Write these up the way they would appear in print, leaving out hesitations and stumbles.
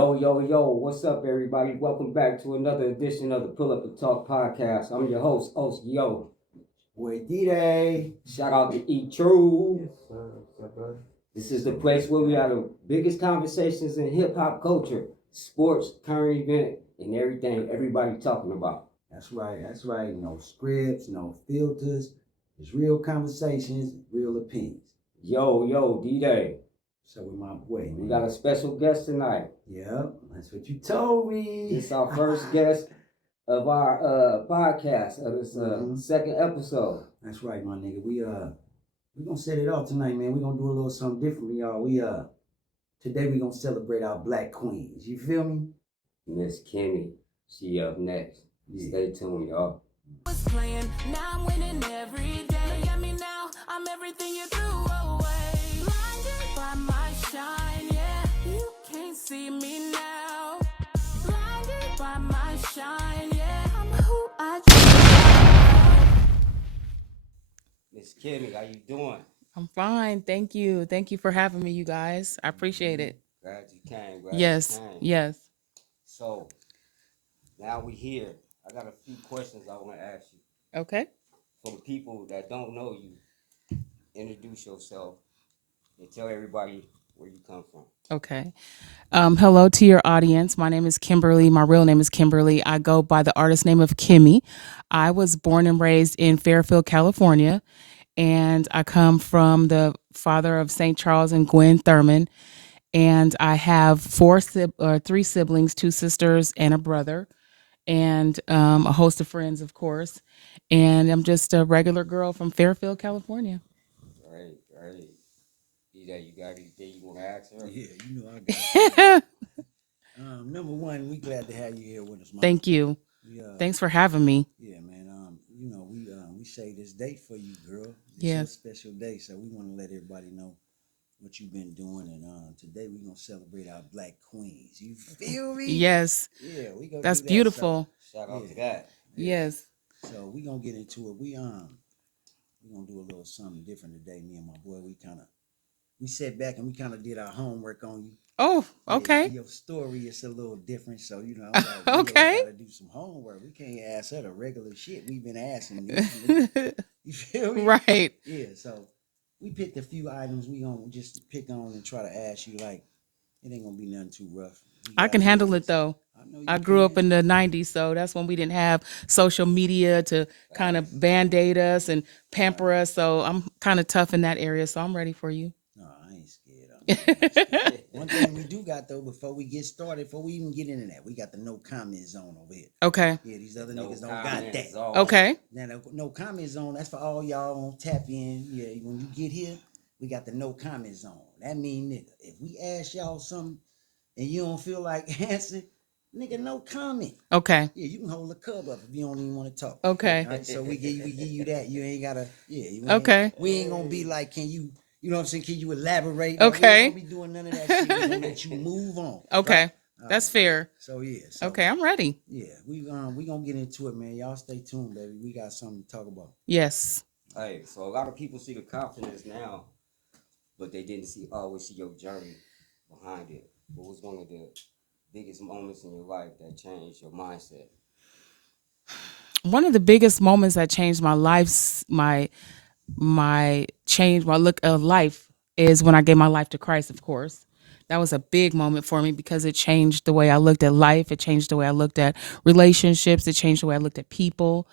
Yo, what's up, everybody? Welcome back to another edition of the Pull Up and Talk podcast. I'm your host, Oski-O D-Day. Shout out to E True. Yes, sir. What's up, brother? This is the place where we have the biggest conversations in hip hop culture, sports, current event, and everything everybody talking about. That's right. No scripts, no filters. It's real conversations, real opinions. Yo, D-Day. So with my boy, We got a special guest tonight. Yep, that's what you told me. This is our first guest of our podcast of this second episode. That's right, my nigga. We gonna set it off tonight, man. We gonna do a little something different, y'all. Today we gonna celebrate our black queens. You feel me? Miss Kimmy, she up next. Stay tuned, y'all. Was playing, now I'm winning every day. Look at me now, I'm everything you threw away. Blinded by my shine, yeah. You can't see me now. Blinded by my shine, yeah. I'm who I Miss Kimmy, how you doing? I'm fine. Thank you. Thank you for having me, you guys. I appreciate it. Glad you came. Yes. So, now we here. I got a few questions I want to ask you. Okay. For the people that don't know you, introduce yourself and tell everybody where you come from. Okay. Hello to your audience. My name is Kimberly. My real name is Kimberly. I go by the artist name of Kimmy. I was born and raised in Fairfield, California, and I come from the father of St. Charles and Gwen Thurman. And I have three siblings, two sisters and a brother, and a host of friends, of course. And I'm just a regular girl from Fairfield, California. Right. You got anything you want to ask her? Yeah, you know I got you. Number one, we glad to have you here with us, man. Thank you. Thanks for having me. Yeah, man. We say this date for you, girl. It's Yes. a special day, so we want to let everybody know what you've been doing, and today we're gonna celebrate our black queens. You feel me? Yes. Yeah, we gonna. That's do that. beautiful. Shout out to that. Yes. So we gonna get into it. We gonna do a little something different today. Me and my boy, we sat back and we kind of did our homework on you. Oh, Yeah, okay. your story is a little different, so I was like, Okay. we gotta do some homework. We can't ask her the regular shit we've been asking. You feel me? Right. Yeah. So we picked a few items we gonna just pick on and try to ask you. Like, it ain't gonna be nothing too rough. I can handle it though. I grew up in the 90s, so that's when we didn't have social media to kind of band-aid us and pamper us. So I'm kind of tough in that area, so I'm ready for you. No, I ain't scared. One thing we do got though, before we get started, before we even get into that, we got the no comment zone over here. Okay. Yeah, these other No niggas don't got comment that. zone. Okay. Now the no comment zone, that's for all y'all on tap in. Yeah, when you get here, we got the no comment zone. That mean, nigga, if we ask y'all something and you don't feel like answering, nigga, no comment. Okay. Yeah, you can hold the cub up if you don't even want to talk. Okay. All right, so we give you that. You ain't gotta. Yeah. Okay. We ain't gonna be like, can you? You know what I'm saying? Can you elaborate? Okay. We ain't gonna be doing none of that shit. We gonna let you move on. Okay. Right? That's fair. So yeah. So, Okay, I'm ready. Yeah, we gonna get into it, man. Y'all stay tuned, baby. We got something to talk about. Yes. Hey, so a lot of people see the confidence now, but they didn't always see your journey behind it. What was one of the biggest moments in your life that changed your mindset? One of the biggest moments that changed my life, my look of life is when I gave my life to Christ, of course. That was a big moment for me because it changed the way I looked at life. It changed the way I looked at relationships. It changed the way I looked at people,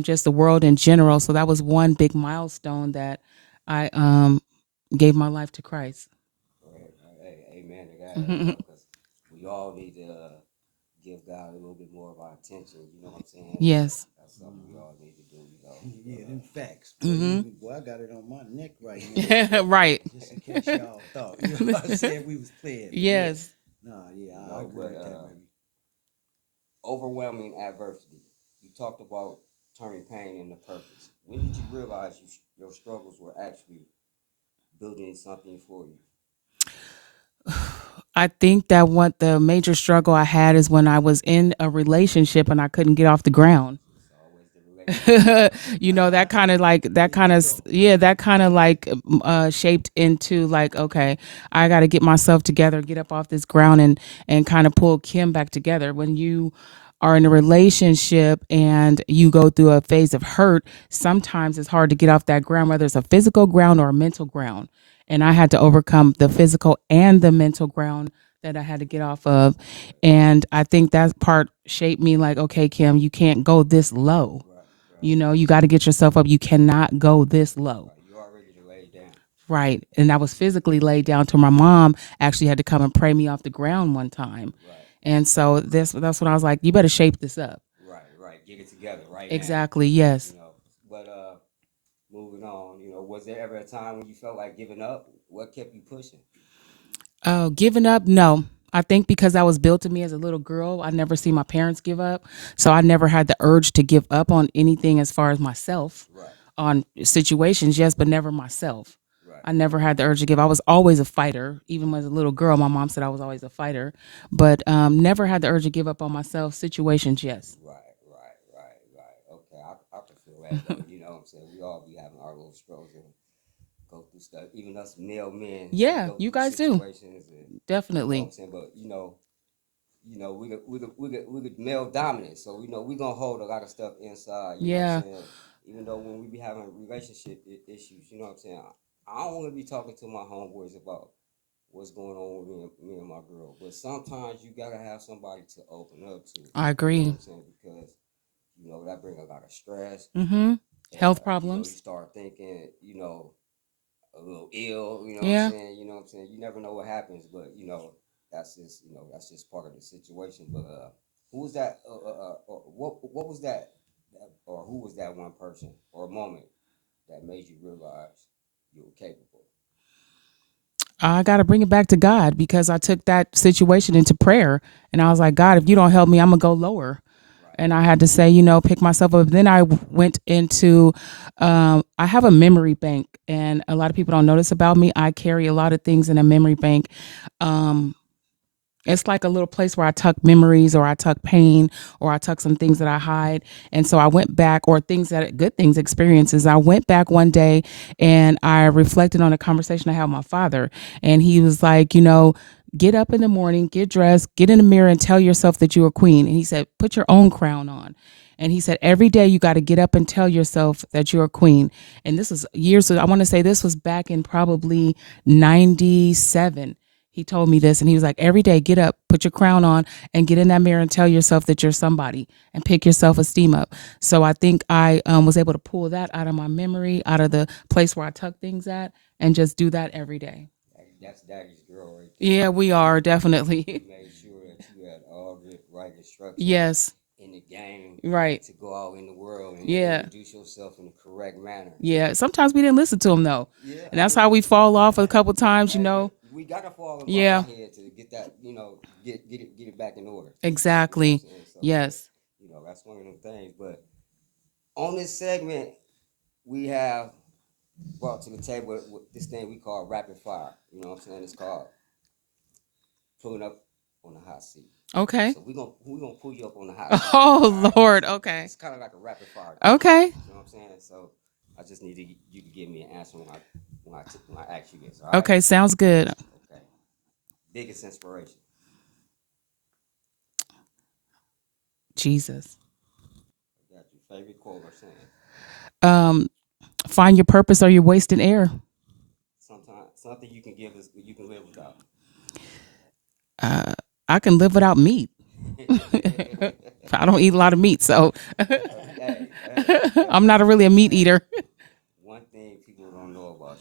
just the world in general. So that was one big milestone that I gave my life to Christ. Right. Hey, amen to that. Because we all need to give God a little bit more of our attention. You know what I'm saying? Yes. That's something we all need to do. Yeah, them facts. Mhm. Boy, I got it on my neck right here. Right. Just in case y'all thought. You know what I'm saying? We was playing. Yes. Nah, yeah, I No, agree but, with that, baby. Overwhelming adversity. You talked about turning pain into purpose. When did you realize your struggles were actually building something for you? I think that what the major struggle I had is when I was in a relationship and I couldn't get off the ground. It's always the You know, that kind of like that kind of that kind of like shaped into like, okay, I got to get myself together, get up off this ground, and kind of pull Kim back together. When you are in a relationship and you go through a phase of hurt, sometimes it's hard to get off that ground, whether it's a physical ground or a mental ground. And I had to overcome the physical and the mental ground that I had to get off of. And I think that part shaped me like, okay, Kim, you can't go this low. Right, right, You know, you got to get yourself up. You cannot go this low. right. You already laid down. Right. And I was physically laid down till my mom actually had to come and pray me off the ground one time. Right, And so that's when I was like, you better shape this up. right, right. Get it together right now. Exactly. Yes. You know, but moving on. You know, was there ever a time when you felt like giving up? What kept you pushing? Oh, giving up? No. I think because that was built to me as a little girl, I never see my parents give up. So I never had the urge to give up on anything as far as myself, Right, on situations, yes, but never myself. right, I never had the urge to give. I was always a fighter. Even as a little girl, my mom said I was always a fighter, but never had the urge to give up on myself. Situations, yes. right, right. Okay, I can feel that though. You know what I'm saying? We all be having our little struggles and go through stuff. Even us male men, we Yeah, go you through guys do. situations and you know what Definitely. I'm saying. But we the male dominant, so we gonna hold a lot of stuff inside. You know what Yeah. I'm saying? Even though when we be having relationship issues, you know what I'm saying. I don't want to be talking to my homeboys about what's going on with me and my girl, but sometimes you gotta have somebody to open up to. I You know what agree. I'm saying? Because that brings a lot of stress. Mm-hmm. Health You problems. start thinking, a little ill. You know what I'm Yeah. saying? You know what I'm saying? You never know what happens, but that's just part of the situation. But who was that? Or what was or who was that one person or moment that made you realize you were capable? I got to bring it back to God because I took that situation into prayer and I was like, God, if you don't help me, I'm going to go lower. Right. And I had to say, pick myself up. Then I went into, I have a memory bank, and a lot of people don't notice about me. I carry a lot of things in a memory bank. Um, it's like a little place where I tuck memories or I tuck pain or I tuck some things that I hide. And so I went back, or things that good things, experiences. I went back one day and I reflected on a conversation I had with my father. And he was like, get up in the morning, get dressed, get in the mirror and tell yourself that you're a queen. And he said, put your own crown on. And he said, every day you got to get up and tell yourself that you're a queen. And this was years ago. I want to say this was back in probably 97. He told me this, and he was like, every day, get up, put your crown on, and get in that mirror and tell yourself that you're somebody and pick your self esteem up. So I think I was able to pull that out of my memory, out of the place where I tuck things at, and just do that every day. That's Daddy's girl right there. Yeah, we are definitely. You made sure that you had all the right instructions Yes, in the game right. to go out in the world and Yeah. introduce yourself in the correct manner. Yeah. Sometimes we didn't listen to him though, Yeah, and that's how we fall off a couple times. we gotta fall and bump Yeah. our head to get that, get it back in order. Exactly. You know what I'm saying? So, Yes. that's one of them things. But on this segment, we have brought to the table this thing we call rapid fire. You know what I'm saying? It's called pulling up on the hot seat. Okay. So we gonna pull you up on the hot seat. Oh Lord. So Okay. it's kind of like a rapid fire. Okay. You know what I'm saying? So I just need you to give me an answer when I ask you this. All right? Okay. Sounds good. Okay. Biggest inspiration. Jesus. Got your favorite quote or saying? Find your purpose or you're wasting air. Sometimes something you can you can live without. I can live without meat. I don't eat a lot of meat, so Hey, I'm not really a meat eater. one thing people don't know about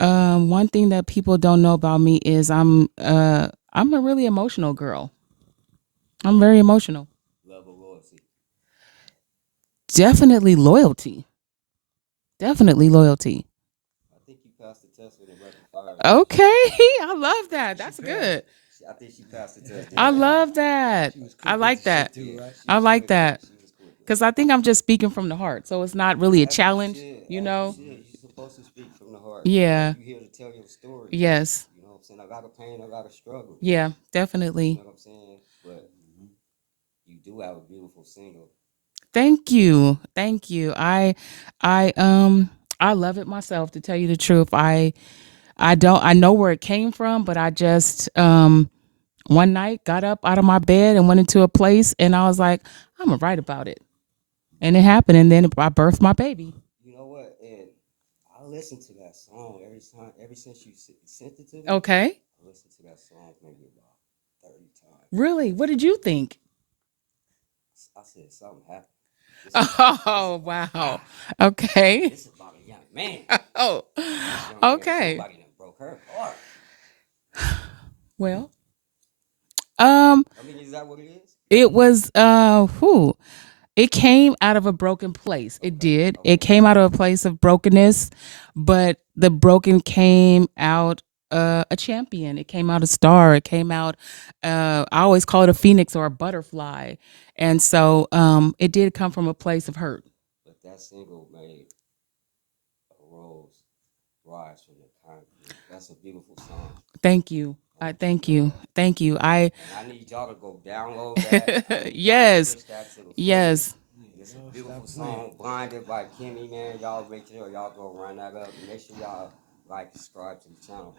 you. One thing that people don't know about me is I'm a really emotional girl. I'm very emotional. Love or loyalty. Definitely loyalty. Definitely loyalty. I think you passed the test with a rapid fire. Okay, I love that. That's good. I think she passed the test. I love that. I like that. I like that. She was quick. Because I think I'm just speaking from the heart. So it's not really a As you challenge, should, you as know? you should. You're supposed to speak from the heart. Yeah. You here to tell your story. Yes. You know what I'm saying? I got a pain, I got a struggle. Yeah, You definitely. know what I'm saying? But you do have a beautiful single. Thank you. Thank you. I I love it myself, to tell you the truth. I don't I know where it came from, but I just one night got up out of my bed and went into a place and I was like, I'm gonna write about it. And it happened, and then I birthed my baby. You know what? And I listen to that song every time, ever since you sent it to me. Okay. I listen to that song maybe about 30 times. Really? What did you think? I said something happened. This is about, Oh, wow. Okay. this is about a young man. Oh. This young man, Okay. somebody that broke her heart. Well, um I mean, is that what it is? it was who it came out of a broken place. It Okay. did. Okay. It came out of a place of brokenness, but the broken came out a champion. It came out a star. It came out I always call it a phoenix or a butterfly. And so it did come from a place of hurt. But that single made a rose rise from the concrete. That's a beautiful song. Thank you. I I want you to thank know you. that. Thank you. And I need y'all to go download that. I need y'all to Yes. push that to the Yes. It's a beautiful song, Blinded by Kimmy, man. Y'all make sure y'all go run that up. And make sure y'all like, subscribe to the channel.